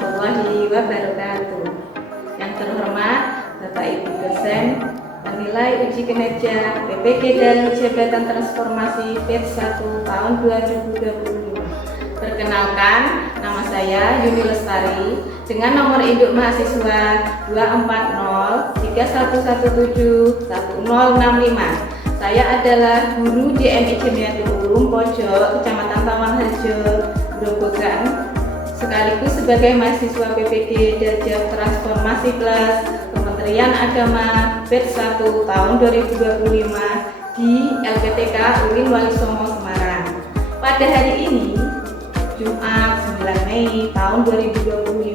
warahmatullahi wabarakatuh. Yang terhormat Bapak Ibu dosen, penilai uji kinerja PPG dan Jabatan Transformasi PET 1 tahun 2025. Perkenalkan, nama saya Yuni Lestari dengan nomor induk mahasiswa 24031171065. Saya adalah guru JMI Jamiatul Ulum Pojok, Kecamatan Tamanharjo, Grobogan, sekaligus sebagai mahasiswa PPG Darjah Transformasi Plus Kementerian Agama PET 1 tahun 2025 di LPTK UIN Walisongo Semarang. Pada hari ini, Jumat 9 Mei tahun 2025,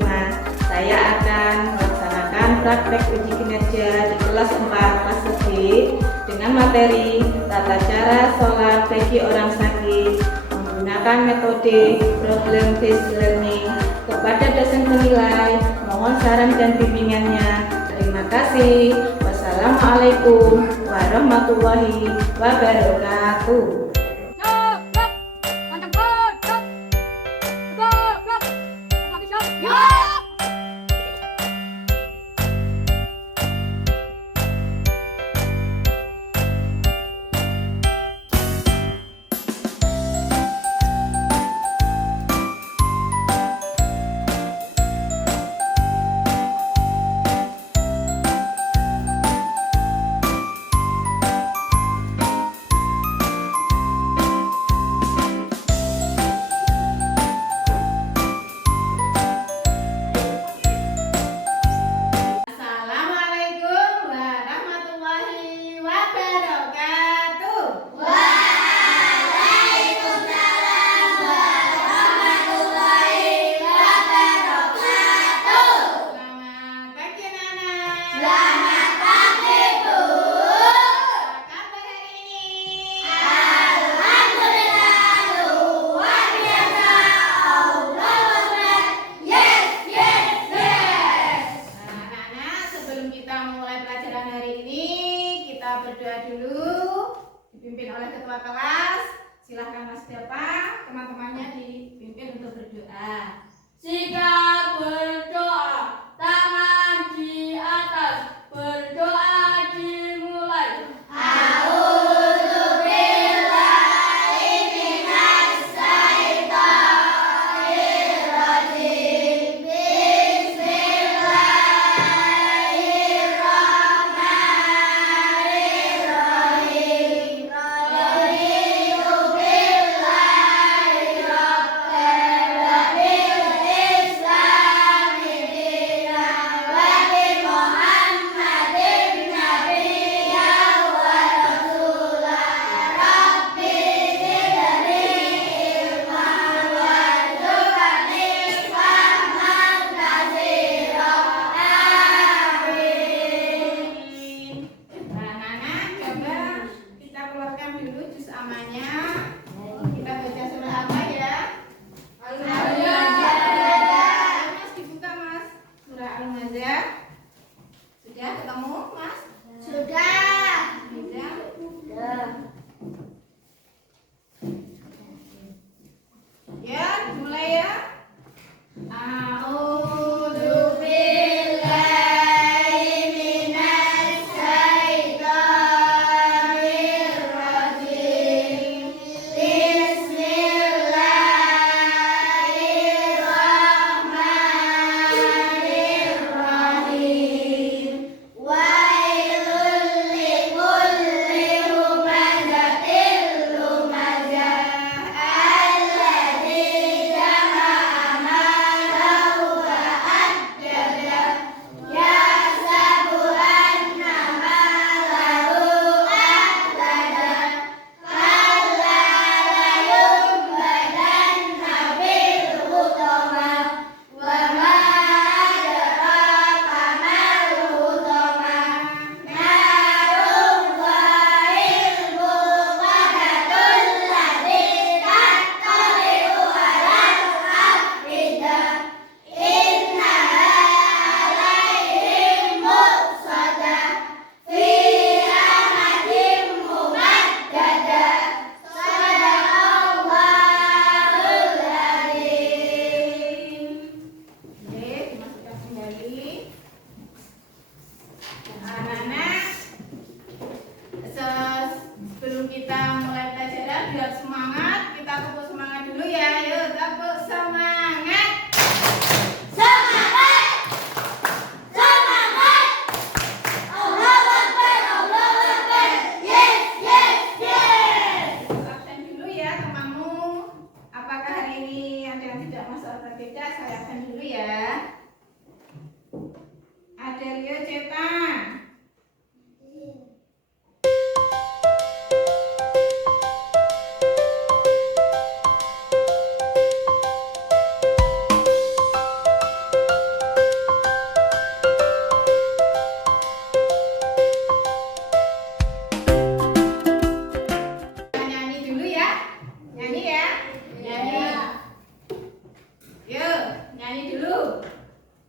saya akan melaksanakan praktek uji kinerja di kelas 4 fase C dengan materi tata cara sholat bagi orang sakit menggunakan metode problem based learning. Kepada dosen penilai, mohon saran dan bimbingannya. Terima kasih. Wassalamualaikum warahmatullahi wabarakatuh. Berdoa dulu, dipimpin oleh ketua kelas. Silahkan Mas Dapa, teman-temannya dipimpin untuk berdoa. Sikap berdoa, tangan di atas, berdoa dimulai.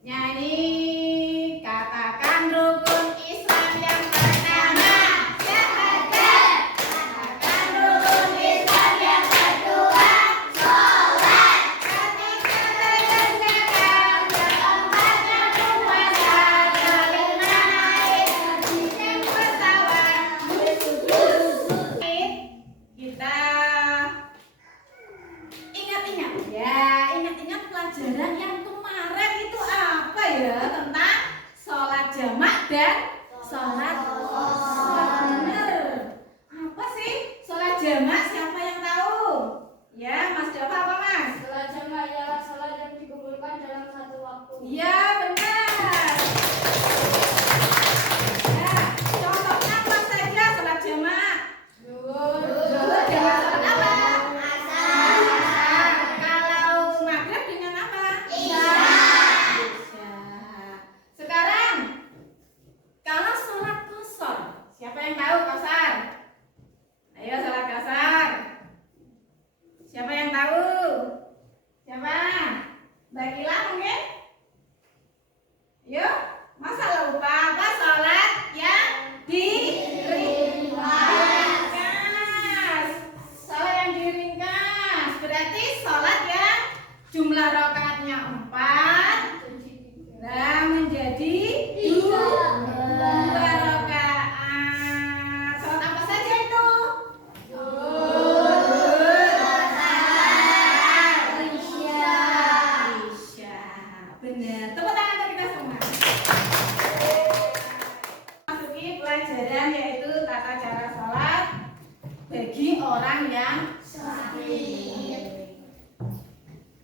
Nyanyi, katakan rukun Islam yang pertama. Syahadat. Katakan rukun Islam yang kedua. Sholat. Ketiga rukun zakat. Keempatnya puasa. Kelima naik haji yang pesawat. Kita ingat-ingat ya, ingat-ingat pelajaran yang kemarin itu apa ya, tentang sholat jamak dan sholat benar. Apa sih sholat jamak? Siapa yang tahu? Ya, Mas Dava apa Mas? Sholat jamak ialah sholat yang dikumpulkan dalam satu waktu. Ya, benar. Ya, contohnya apa saja sholat jamak? Zuhur dengan sholat apa? Asar. Kalau maghrib dengan apa? Isya. Sekarang kalau sholat qasar, siapa yang tahu qasar? Ayo sholat qasar. Siapa yang tahu? Siapa? Mbak Kila mungkin? Yuk, masa lupa apa sholat yang diringkas? Sholat yang diringkas berarti sholat yang jumlah rakaatnya 4 dan menjadi 2 rakaat. Sholat apa saja itu? Isya. Benar. Tepuk tangan untuk kita semua. Masuki pelajaran yaitu tata cara sholat bagi orang yang sakit.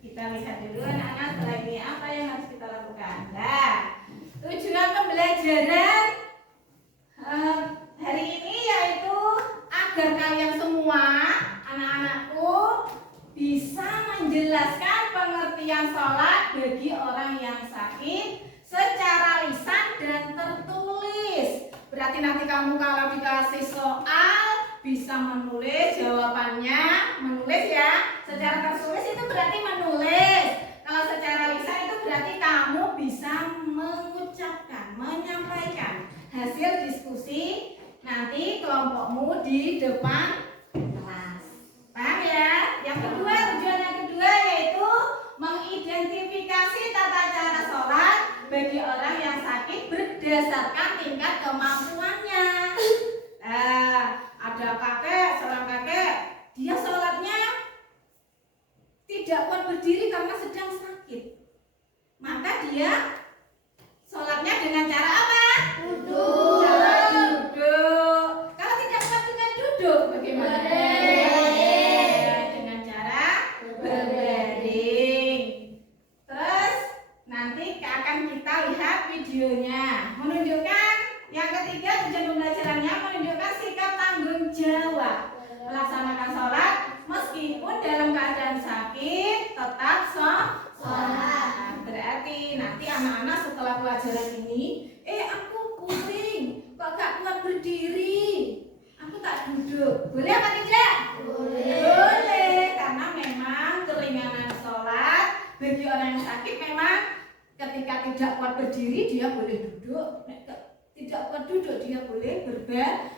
Kita lihat dulu anak-anak setelah ini apa yang harus kita lakukan. Nah, tujuan pembelajaran hari ini yaitu agar kalian semua anak-anakku bisa menjelaskan pengertian sholat bagi orang yang sakit secara lisan dan tertulis. Berarti nanti kamu kalau dikasih soal bisa menulis jawabannya, menulis ya. Secara tertulis itu berarti menulis. Kalau secara lisan itu berarti kamu bisa mengucapkan, menyampaikan hasil diskusi nanti kelompokmu di depan kelas. Paham ya? Yang kedua, tujuan yang kedua yaitu mengidentifikasi tata cara sholat bagi orang yang sakit berdasarkan tingkat kemampuannya. Ada seorang kakek, dia sholatnya tidak kuat berdiri karena sedang sakit. Maka dia sholatnya dengan cara apa? Duduk. Cara duduk. Kalau tidak kuat dengan duduk, bagaimana? Dengan cara berbaring. Terus nanti akan kita lihat videonya menunjukkan yang ketiga, tujuan pembelajarannya menunjukkan sikap tanggung jawab melaksanakan sholat meskipun dalam keadaan sakit tetap sholat. Berarti nanti anak-anak setelah pelajaran ini, aku pusing, kok gak kuat berdiri, aku tak duduk. Boleh apa tidak? Boleh, karena memang keringanan sholat bagi orang yang sakit memang ketika tidak kuat berdiri dia boleh duduk, tidak kuat duduk dia boleh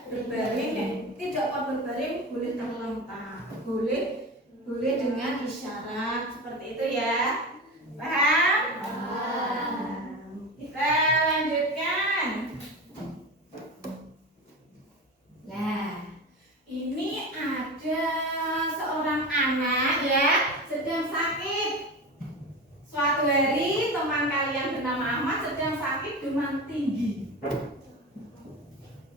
berbaring, tidak kuat berbaring boleh terlentang, boleh dengan isyarat seperti itu ya. Paham? Kita lanjutkan. Nah, ini ada seorang anak ya sedang sakit. Suatu hari teman kalian bernama Ahmad sedang sakit demam tinggi.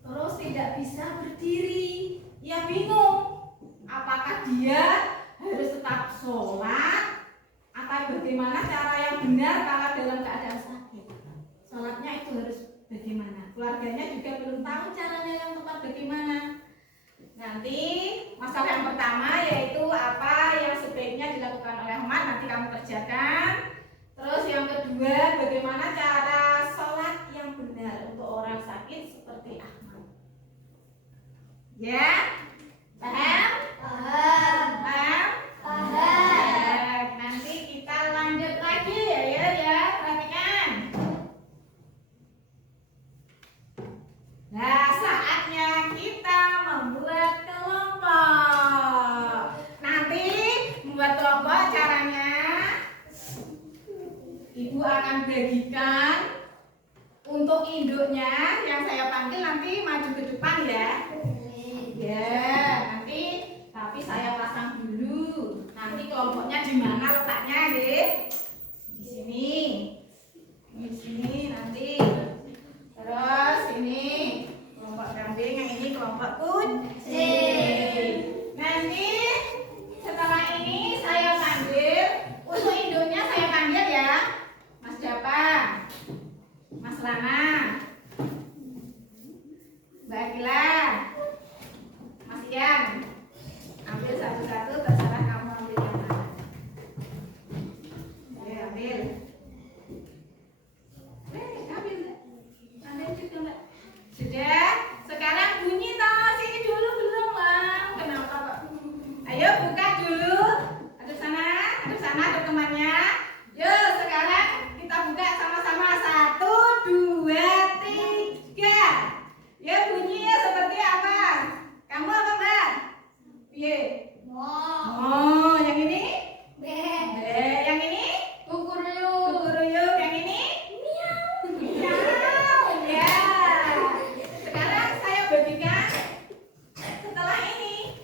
Terus tidak bisa berdiri. Ya bingung. Apakah dia harus tetap sholat atau bagaimana cara yang benar kalau dalam keadaan sakit? Sholatnya itu harus bagaimana? Keluarganya juga belum tahu caranya yang tepat bagaimana. Nanti masalah yang pertama yaitu apa yang sebaiknya dilakukan oleh Ahmad, nanti kamu kerjakan. Terus yang kedua, bagaimana cara sholat yang benar untuk orang sakit seperti Ahmad. Ya? Paham? Paham. Paham? Paham. Nanti kita lanjut lagi ya, perhatikan. akan bagikan untuk induknya yang saya panggil nanti maju ke depan ya. Ya, nanti tapi saya pasang dulu. Nanti kelompoknya di mana letaknya, Dek? Di sini. Ini di sini nanti. Terus ini kelompok kambing, yang ini kelompok kucing. Nanti setelah ini saya panggil untuk induknya, saya panggil ya. Mas Japa, Mas Rana, Mbak Akila, Mas Ian. Ambil satu-satu, terserah kamu ambil yang mana. Ya, ambil. Ambil. Ambil juga, Mbak. Sudah. Sekarang bunyi toh. Sini dulu belum, Bang. Kenapa, Pak? Ayo buka dulu. Aduk sana aduk temannya. Yuk, sekarang kita buka sama-sama. 1, 2, 3. Ya, bunyinya seperti apa? Kamu apa, Mbak? Piye? Oh, yang ini? B. Yang ini? Kukuruyuk. Yang ini? Miau. Ya. Sekarang saya bagikan setelah ini.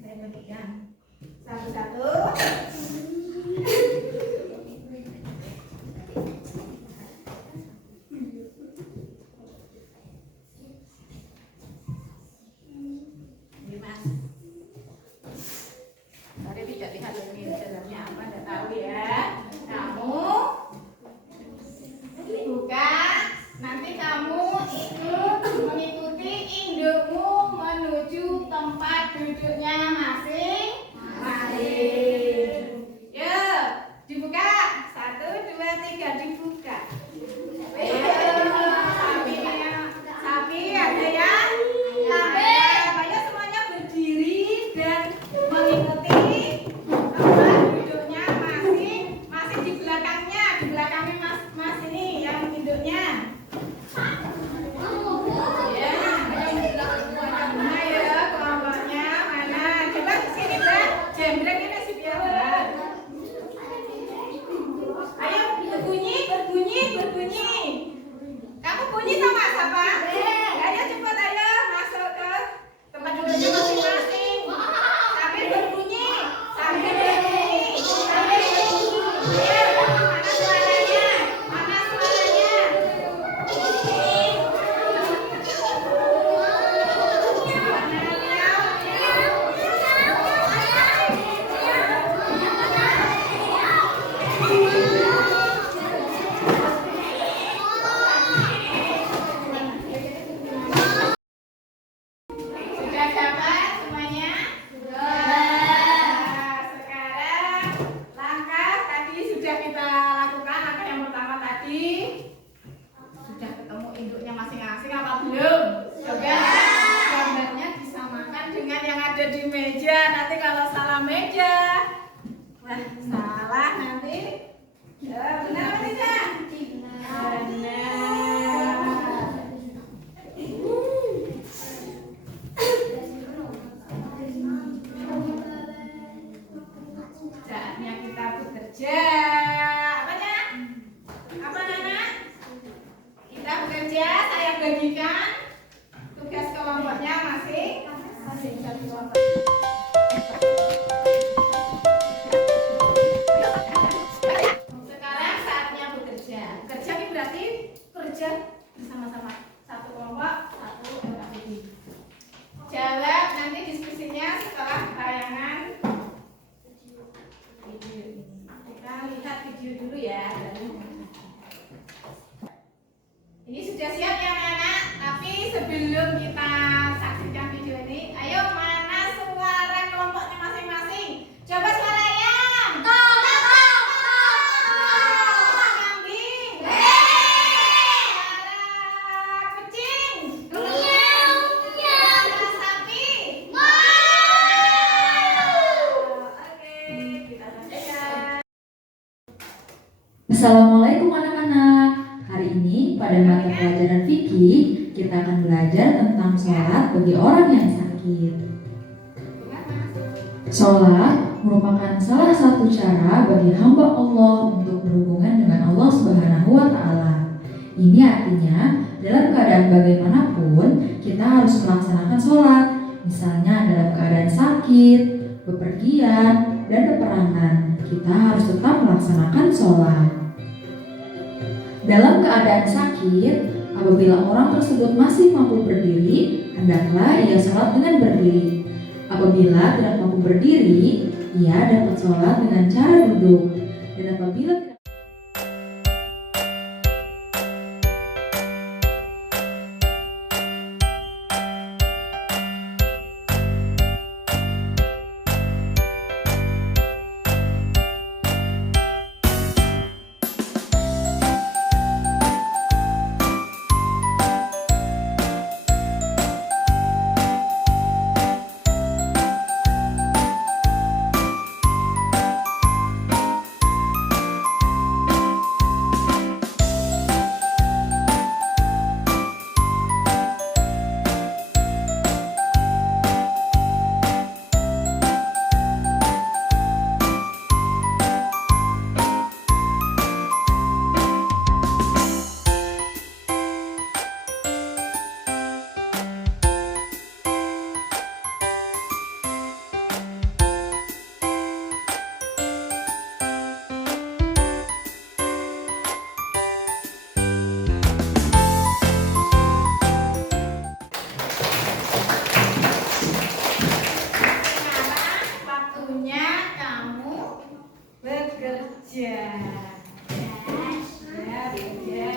Saya bagikan satu-satu. Ini Mas. Tadi tidak lihat ini dalamnya apa, tidak tahu ya. Kamu buka, nanti kamu ikut mengikuti indukmu menuju tempat duduknya masing-masing. Yuk, dibuka. 1, 2, 3, dibuka. Sapi ada ya? Ayo semuanya berdiri dan mengikuti tempat duduknya masing-masing di belakangnya mas ini yang induknya. Ya, mana ya kelompoknya mana? Coba sini Mbak, jembreng ini si biar. Ayo berbunyi. Kamu bunyi sama siapa? Ayo cepat ayo masuk ke tempat duduknya masing-masing. Sambil berbunyi. Ayo, mana suaranya? Sudah dapat semuanya? Nah, sekarang langkah tadi sudah kita lakukan. Langkah yang pertama tadi sudah ketemu induknya masing-masing apa belum? Coba gambarnya disamakan dengan yang ada di meja. Nanti kalau salah meja, wah salah nanti. Ya, benar apa tidak? Benar. Saatnya kita bekerja. Apa Nana? Kita bekerja, saya bagikan tugas kelompoknya masing-masing satu kelompok. Sekarang saatnya bekerja. Bekerja ini berarti kerja bersama-sama. Satu kelompok, satu aktivitas. Jawab nanti diskusinya setelah tayangan video ini. Kita lihat video dulu ya. Ini sudah siap ya anak-anak. Tapi sebelum kita saksikan video ini, ayo mana suara kelompoknya masing-masing? Coba suara ayam. Kambing. Suara kucing. Suara sapi. Oke, kita lanjutkan. Assalamualaikum anak-anak. Hari ini pada mata pelajaran fikih kita akan belajar tentang sholat bagi orang yang sakit. Sholat merupakan salah satu cara bagi hamba Allah untuk berhubungan dengan Allah Subhanahu wa Ta'ala. Ini artinya, dalam keadaan bagaimanapun, kita harus melaksanakan sholat, misalnya dalam keadaan sakit, bepergian, dan peperangan. Kita harus tetap melaksanakan sholat. Dalam keadaan sakit, apabila orang tersebut masih mampu berdiri, hendaklah ia sholat dengan berdiri. Apabila tidak mampu berdiri, ia dapat sholat dengan cara duduk. Dan apabila tidak bekerja. Ya, bekerja.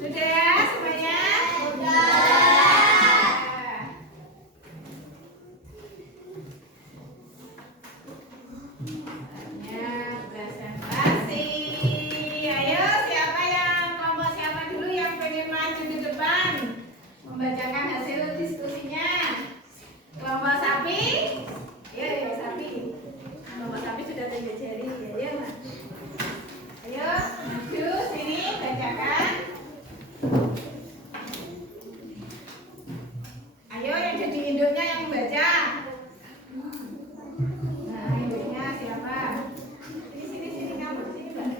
Sudah ya semuanya? Saatnya presentasi. Ayo, siapa yang kelompok siapa dulu yang pengen maju ke depan membacakan hasil diskusinya? Kelompok sapi? Ya, sapi. Kelompok sapi sudah terjadi. Ya, Mas. Ayo, maju sini bacakan. Ayo yang jadi induknya yang membaca. Nah, induknya siapa? Sini kamu sini Mbak.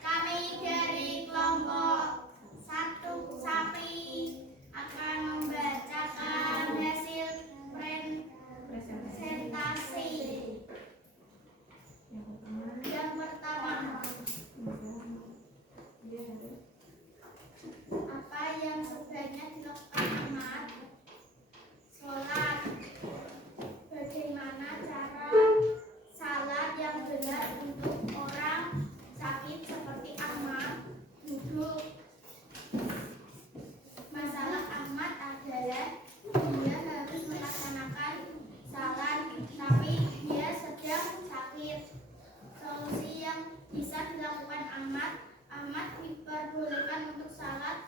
Kami dari kelompok 1 sapi akan membacakan hasil presentasi. Yang pertama, apa yang sebaiknya dilakukan umat? Sholat. Bagaimana cara salat yang benar untuk orang sakit seperti Ahmad? Duduk. Masalah Ahmad adalah dia harus melaksanakan salat, tapi dia sedang sakit. Solusi yang bisa dilakukan Ahmad diperbolehkan untuk sholat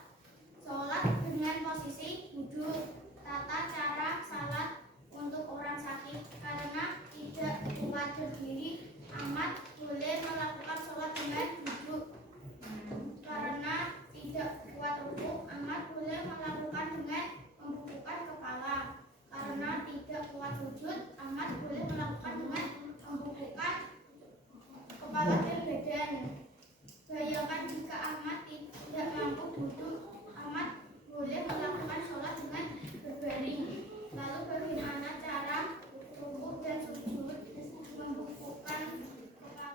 dengan posisi duduk. Tata cara salat untuk orang sakit karena tidak kuat berdiri, Ahmad boleh melakukan sholat dengan duduk. Karena tidak kuat rukuk, Ahmad boleh melakukan dengan membungkukkan kepala. Karena tidak kuat sujud, Ahmad boleh melakukan dengan membungkukkan kepala dan badan. Bayangkan jika Ahmad tidak mampu duduk, Ahmad boleh melakukan sholat dengan berbaring. Lalu bagaimana cara rukuk dan sujud? Membungkukkan kepala.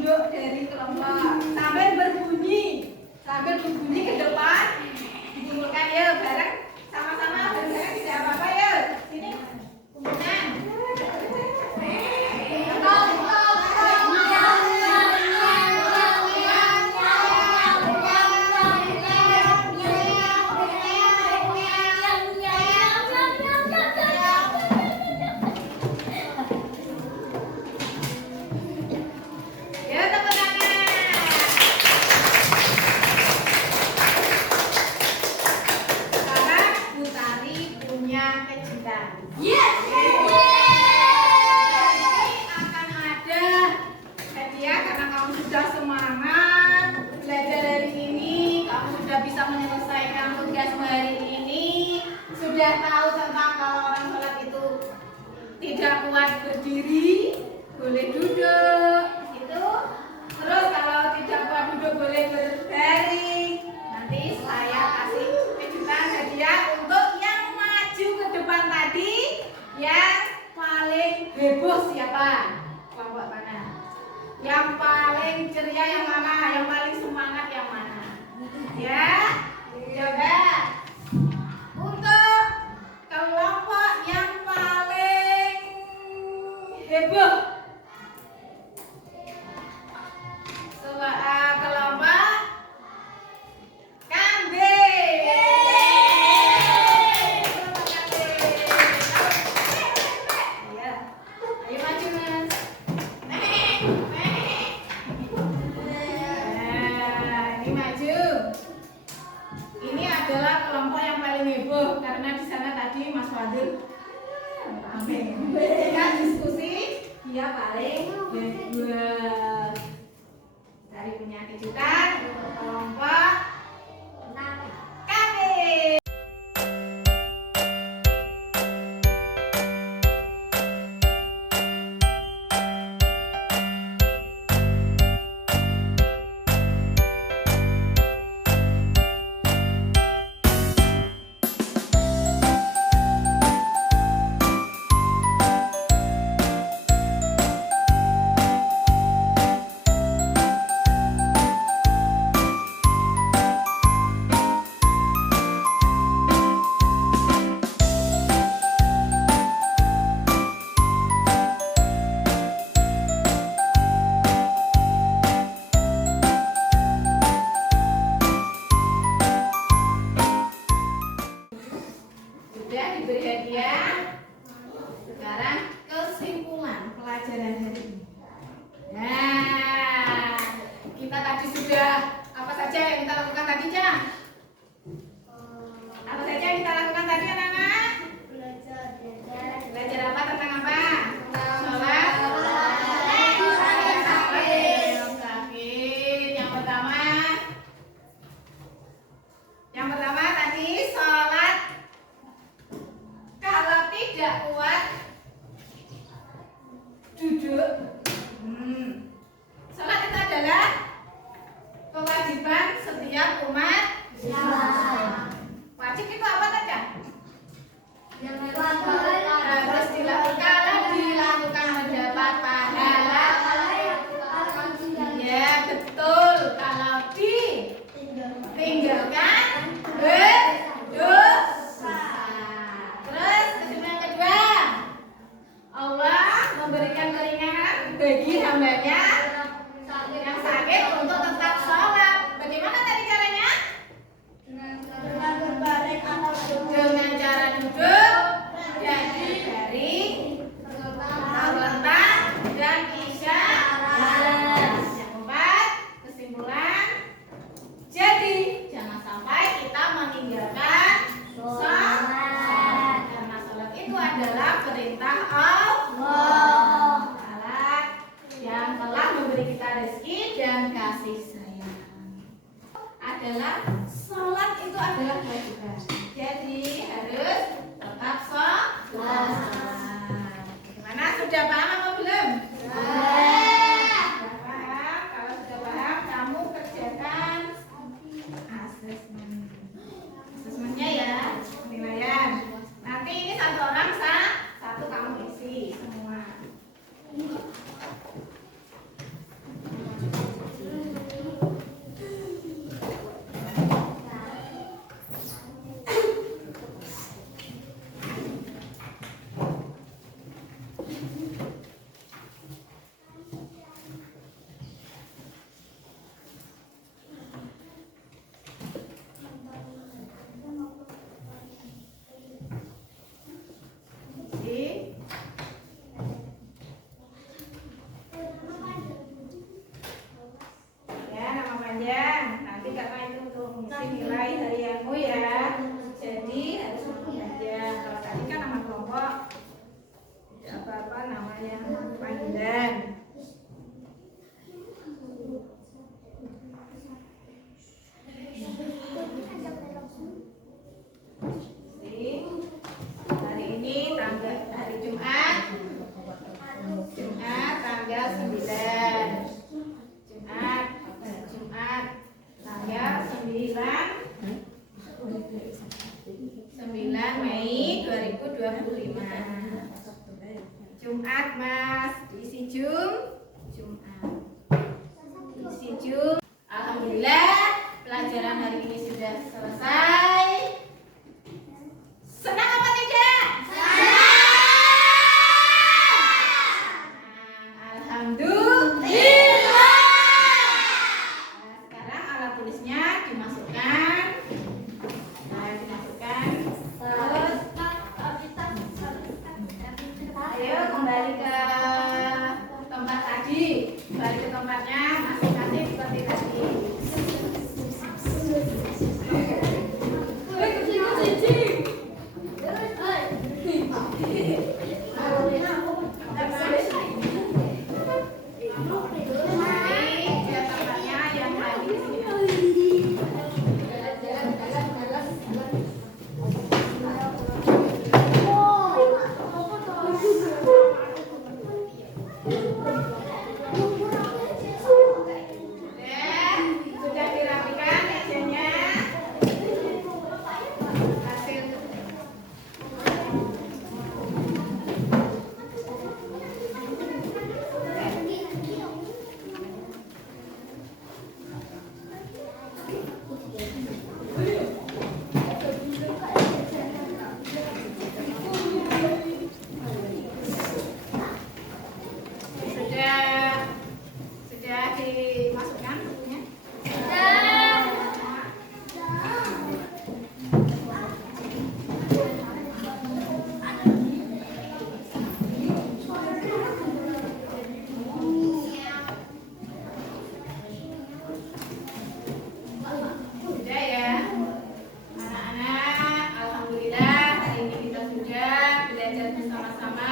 menunduk dari kelompok sambil berbunyi ke depan dikumpulkan ya bareng sama-sama bareng tidak apa-apa ya sini kumpulkan. Sudah tahu tentang kalau orang sholat itu tidak kuat berdiri, boleh duduk, itu. Terus kalau tidak kuat duduk boleh berbaring. Nanti saya kasih kejutan hadiah untuk yang maju ke depan tadi, yang paling heboh siapa? Kelompok mana? Yang paling ceria yang mana? Yang paling semangat yang mana? Ya, coba. Untuk kelompok yang paling heboh, kelompok kambing. Ya, ayo maju mas. Ini maju. Ini adalah kelompok yang paling heboh karena di sana tadi Mas Fadil ketika diskusi dia paling heboh. Dari punya kejutan untuk kelompok kambing. Sudah diberi hadiah. Sekarang kesimpulan pelajaran hari ini. Nah, kita tadi sudah apa saja yang kita lakukan tadi, Cang? Apa saja yang kita lakukan tadi, anak-anak? Belajar apa tentang apa? Sholat. Yang pertama tadi sholat. Kalau tidak kuat duduk. Sholat itu adalah kewajiban setiap umat Islam. Wajib itu apa saja? Harus dilakukan mendapat pahala. Ya betul. Kalau ditinggalkan berdosa. Terus kesimpulan kedua, Allah memberikan keringanan bagi hambanya yang sakit untuk tetap sholat. Bagaimana tadi caranya? Dengan berbaring atau dengan cara duduk, jadi baring, terlentang dan isyarat. Yang keempat, kesimpulan. Jadi jangan sampai kita meninggalkan sholat, karena sholat itu adalah perintah Allah Ta'ala yang telah memberi kita rezeki dan kasih sayang. Adalah sholat itu adalah kewajiban. Jadi harus tetap sholat. Gimana? Sudah paham atau belum? Sudah paham. Kalau sudah paham, kamu kerjakan asesmennya ya, penilaian. Nanti ini satu orang satu kamu isi semua. panjang. Nanti karena itu untuk mengisi nilai harianmu ya. Jadi harus panjang. Kalau tadi kan nama kelompok tidak apa-apa namanya panjang. Hari ini hari Jumat tanggal 9 Jumat tanggal 9 Mei 2025. Jumat Mas, diisi Jumat. Diisi Jum. Alhamdulillah pelajaran hari ini sudah selesai. Senang apa tidak? Alhamdulillah. Sekarang alat tulisnya dimasukkan. Terus ayo kembali ke tempat tadi. Kembali ke tempatnya masing-masing seperti tadi. Sudah dirapikan mejanya. Hasil sudah dimasukkan bukunya. Sudah ya, anak-anak. Alhamdulillah hari ini kita sudah belajar bersama-sama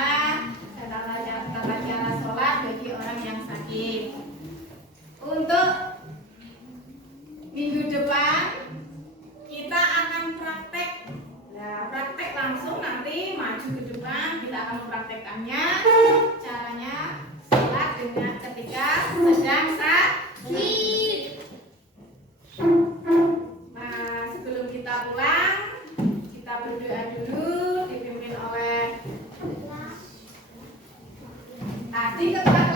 tata cara sholat bagi orang yang sakit. Untuk minggu depan kita akan praktek. Nah, praktek langsung nanti maju ke depan kita akan mempraktekkannya. Caranya sholat dengan ketika sedang sakit. Nah, sebelum kita pulang, kita berdoa dulu dipimpin oleh adik ketua